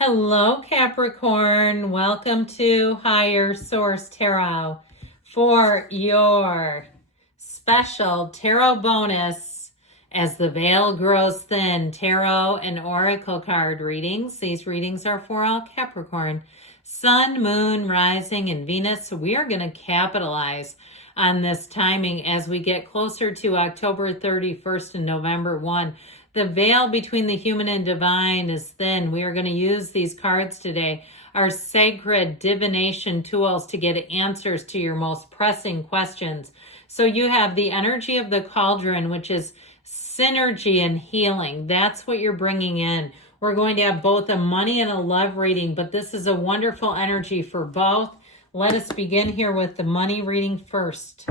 Hello, Capricorn. Welcome to Higher Source Tarot for your special tarot bonus as the veil grows thin. Tarot and oracle card readings. These readings are for all Capricorn. Sun, Moon, Rising, and Venus. So we are going to capitalize on this timing as we get closer to October 31st and November 1. The veil between the human and divine is thin. We are going to use these cards today, our sacred divination tools, to get answers to your most pressing questions. So you have the energy of the cauldron, which is synergy and healing. That's what you're bringing in. We're going to have both a money and a love reading, but this is a wonderful energy for both. Let us begin here with the money reading first.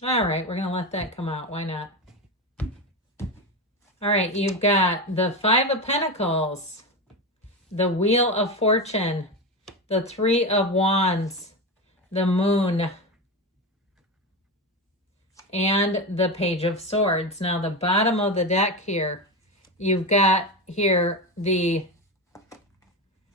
All right, we're going to let that come out. Why not? All right, you've got the Five of Pentacles, the Wheel of Fortune, the Three of Wands, the Moon, and the Page of Swords. Now, the bottom of the deck here, you've got here the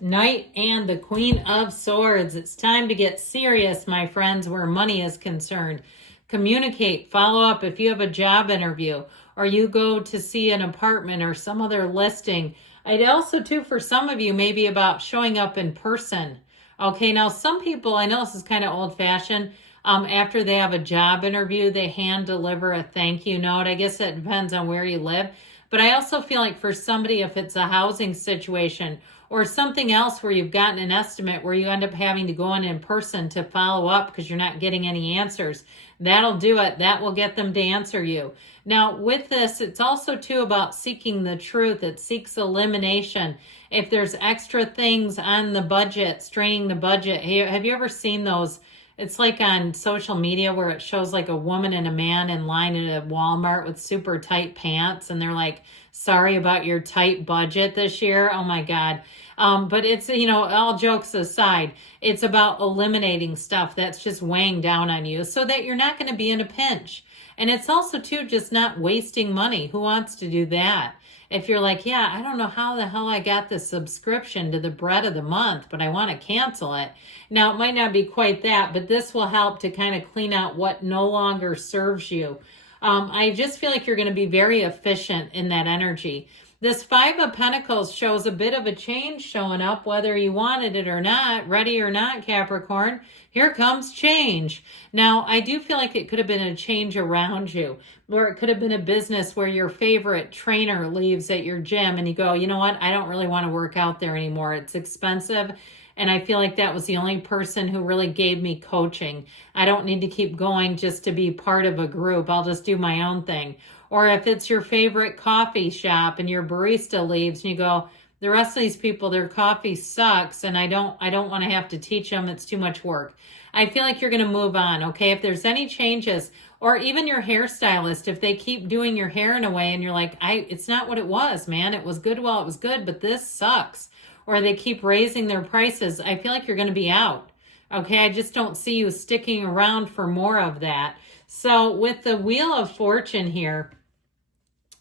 Knight and the Queen of Swords. It's time to get serious, my friends, where money is concerned. Communicate, follow up if you have a job interview or you go to see an apartment or some other listing. I'd also, too, for some of you, maybe about showing up in person. Okay, now some people, I know this is kind of old-fashioned, after they have a job interview, they hand deliver a thank you note. I guess it depends on where you live. But I also feel like for somebody, if it's a housing situation or something else where you've gotten an estimate where you end up having to go in person to follow up because you're not getting any answers, that'll do it. That will get them to answer you. Now, with this, it's also, too, about seeking the truth. It seeks elimination. If there's extra things on the budget, straining the budget. Hey, have you ever seen those? It's like on social media where it shows like a woman and a man in line at a Walmart with super tight pants, and they're like, sorry about your tight budget this year. Oh my God. But it's, all jokes aside, it's about eliminating stuff that's just weighing down on you so that you're not going to be in a pinch. And it's also, too, just not wasting money. Who wants to do that? If you're like, yeah, I don't know how the hell I got the subscription to the bread of the month, but I want to cancel it. Now, it might not be quite that, but this will help to kind of clean out what no longer serves you. I just feel like you're going to be very efficient in that energy. This Five of Pentacles shows a bit of a change showing up, whether you wanted it or not. Ready or not, Capricorn, here comes change. Now, I do feel like it could have been a change around you, or it could have been a business where your favorite trainer leaves at your gym and you go, you know what, I don't really want to work out there anymore. It's expensive. And I feel like that was the only person who really gave me coaching. I don't need to keep going just to be part of a group. I'll just do my own thing. Or if it's your favorite coffee shop and your barista leaves and you go, the rest of these people, their coffee sucks and I don't want to have to teach them. It's too much work. I feel like you're going to move on, okay? If there's any changes, or even your hairstylist, if they keep doing your hair in a way and you're like, it's not what it was, man. It was good while it was good, but this sucks. Or they keep raising their prices, I feel like you're going to be out. Okay, I just don't see you sticking around for more of that. So with the Wheel of Fortune here,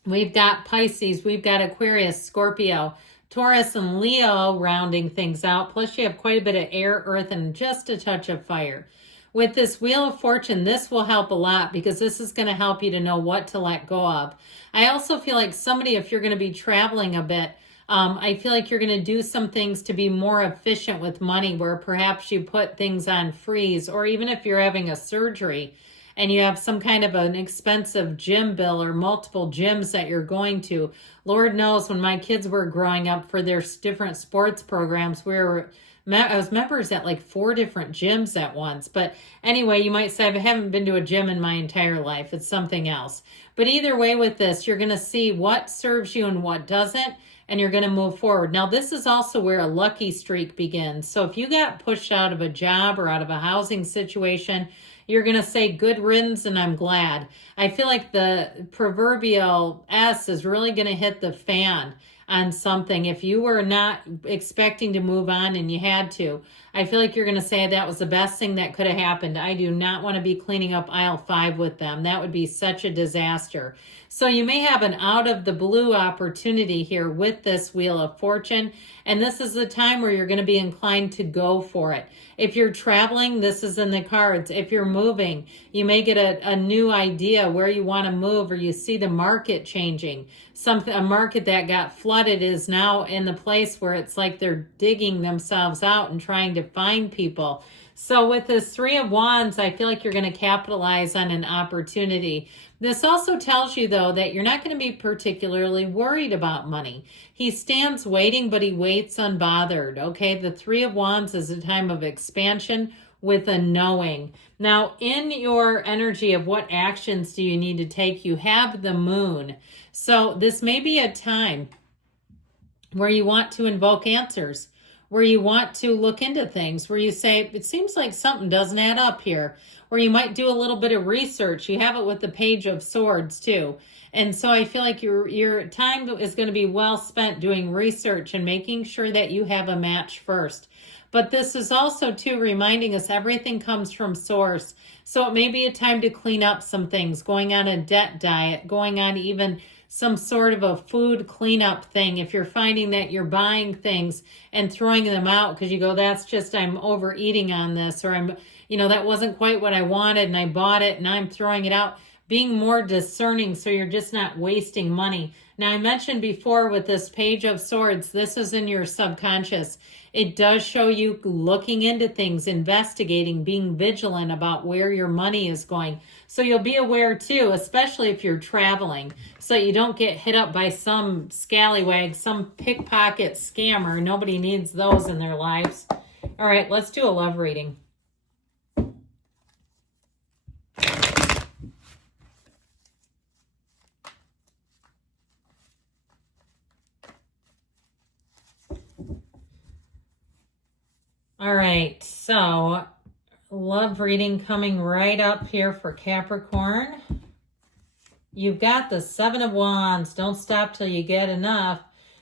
we've got Pisces, we've got Aquarius, Scorpio, Taurus, and Leo rounding things out. Plus you have quite a bit of air, earth, and just a touch of fire. With this Wheel of Fortune, this will help a lot because this is going to help you to know what to let go of. I also feel like somebody, if you're going to be traveling a bit, I feel like you're going to do some things to be more efficient with money, where perhaps you put things on freeze, or even if you're having a surgery and you have some kind of an expensive gym bill or multiple gyms that you're going to. Lord knows when my kids were growing up for their different sports programs, I was members at like 4 different gyms at once. But anyway, you might say, I haven't been to a gym in my entire life. It's something else. But either way with this, you're going to see what serves you and what doesn't, and you're going to move forward. Now, this is also where a lucky streak begins. So if you got pushed out of a job or out of a housing situation, you're going to say good riddance and I'm glad. I feel like the proverbial S is really going to hit the fan. on something. If you were not expecting to move on and you had to, I feel like you're going to say that was the best thing that could have happened. I do not want to be cleaning up aisle 5 with them. That would be such a disaster. So you may have an out of the blue opportunity here with this Wheel of Fortune, and this is the time where you're going to be inclined to go for it. If you're traveling, this is in the cards. If you're moving, you may get a new idea where you want to move, or you see the market changing. A market that got flooded is now in the place where it's like they're digging themselves out and trying to find people. So with this 3 of Wands, I feel like you're going to capitalize on an opportunity. This also tells you, though, that you're not going to be particularly worried about money. He stands waiting, but he waits unbothered, okay? The 3 of Wands is a time of expansion with a knowing. Now, in your energy of what actions do you need to take, you have the Moon. So this may be a time where you want to invoke answers, where you want to look into things, where you say, it seems like something doesn't add up here, where you might do a little bit of research. You have it with the Page of Swords too. And so I feel like your time is going to be well spent doing research and making sure that you have a match first. But this is also too reminding us everything comes from source. So it may be a time to clean up some things, going on a debt diet, going on even some sort of a food cleanup thing. If you're finding that you're buying things and throwing them out because you go, that's just, I'm overeating on this, or I'm, that wasn't quite what I wanted and I bought it and I'm throwing it out. Being more discerning so you're just not wasting money. Now, I mentioned before with this Page of Swords, this is in your subconscious. It does show you looking into things, investigating, being vigilant about where your money is going. So you'll be aware too, especially if you're traveling, so you don't get hit up by some scallywag, some pickpocket scammer. Nobody needs those in their lives. All right, let's do a love reading. All right, so love reading coming right up here for Capricorn. You've got the 7 of Wands. Don't stop till you get enough.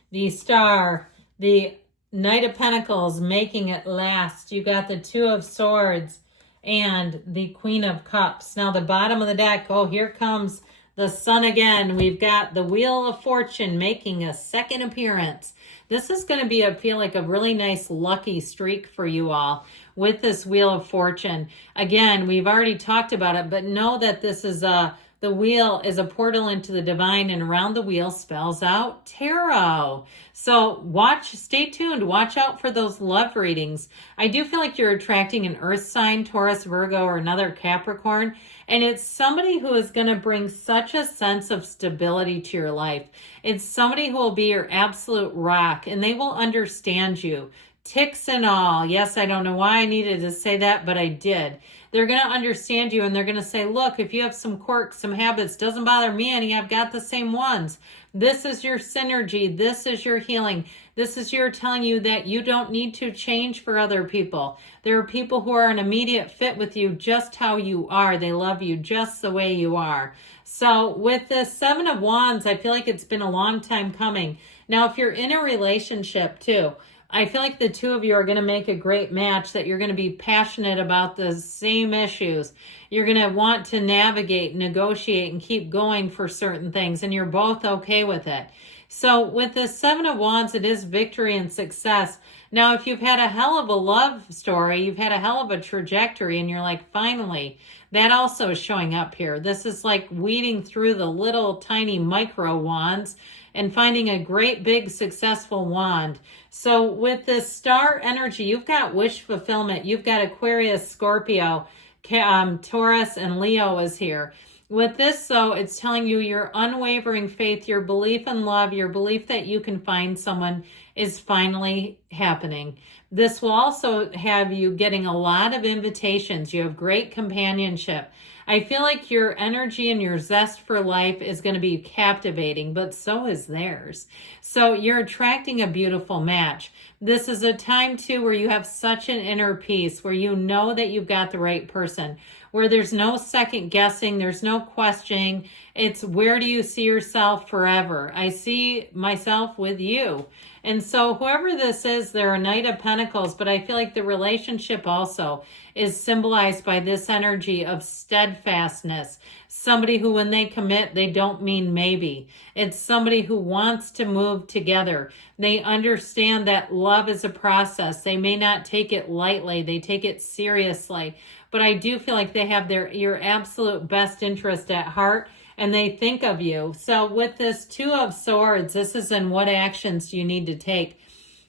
The Star, the Knight of Pentacles, making it last. You got the 2 of Swords and the Queen of Cups. Now the bottom of the deck, oh, here comes the Sun again. We've got the Wheel of Fortune making a second appearance. This is going to be, I feel like, a really nice lucky streak for you all with this Wheel of Fortune. Again, we've already talked about it, but know that this is the wheel is a portal into the divine, and around the wheel spells out tarot. So stay tuned, watch out for those love readings. I do feel like you're attracting an earth sign, Taurus, Virgo, or another Capricorn, and it's somebody who is going to bring such a sense of stability to your life. It's somebody who will be your absolute rock, and they will understand you. Ticks and all. Yes, I don't know why I needed to say that, but I did. They're going to understand you, and they're going to say, look, if you have some quirks, some habits, doesn't bother me any. I've got the same ones. This is your synergy. This is your healing. This is your telling you that you don't need to change for other people. There are people who are an immediate fit with you just how you are. They love you just the way you are. So with the 7 of Wands, I feel like it's been a long time coming. Now, if you're in a relationship too, I feel like the 2 of you are going to make a great match, that you're going to be passionate about the same issues. You're going to want to navigate, negotiate, and keep going for certain things, and you're both okay with it. So with the 7 of Wands, it is victory and success. Now, if you've had a hell of a love story, you've had a hell of a trajectory, and you're like, finally, that also is showing up here. This is like weeding through the little tiny micro wands and finding a great big successful wand. So with this star energy, you've got wish fulfillment. You've got Aquarius, Scorpio, Taurus, and Leo is here. With this, though, it's telling you your unwavering faith, your belief in love, your belief that you can find someone is finally happening. This will also have you getting a lot of invitations. You have great companionship. I feel like your energy and your zest for life is going to be captivating, but so is theirs. So you're attracting a beautiful match. This is a time, too, where you have such an inner peace, where you know that you've got the right person, where there's no second guessing, there's no questioning. It's where do you see yourself forever? I see myself with you. And so whoever this is, they're a Knight of Pentacles, but I feel like the relationship also is symbolized by this energy of steadfastness. Somebody who, when they commit, they don't mean maybe. It's somebody who wants to move together. They understand that love is a process. They may not take it lightly. They take it seriously. But I do feel like they have your absolute best interest at heart, and they think of you. So with this Two of Swords, this is in what actions you need to take.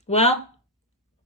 Well,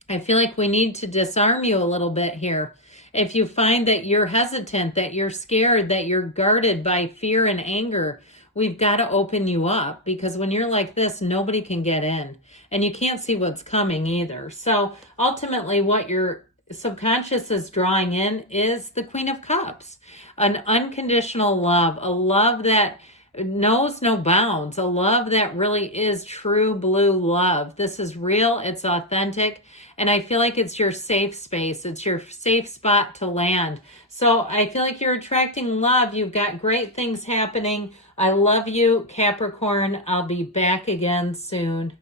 I feel like we need to disarm you a little bit here. If you find that you're hesitant, that you're scared, that you're guarded by fear and anger, we've got to open you up, because when you're like this, nobody can get in, and you can't see what's coming either. So ultimately what your subconscious is drawing in is the Queen of Cups, an unconditional love, a love that knows no bounds, a love that really is true blue love. This is real, it's authentic, and I feel like it's your safe space. It's your safe spot to land. So I feel like you're attracting love. You've got great things happening. I love you, Capricorn. I'll be back again soon.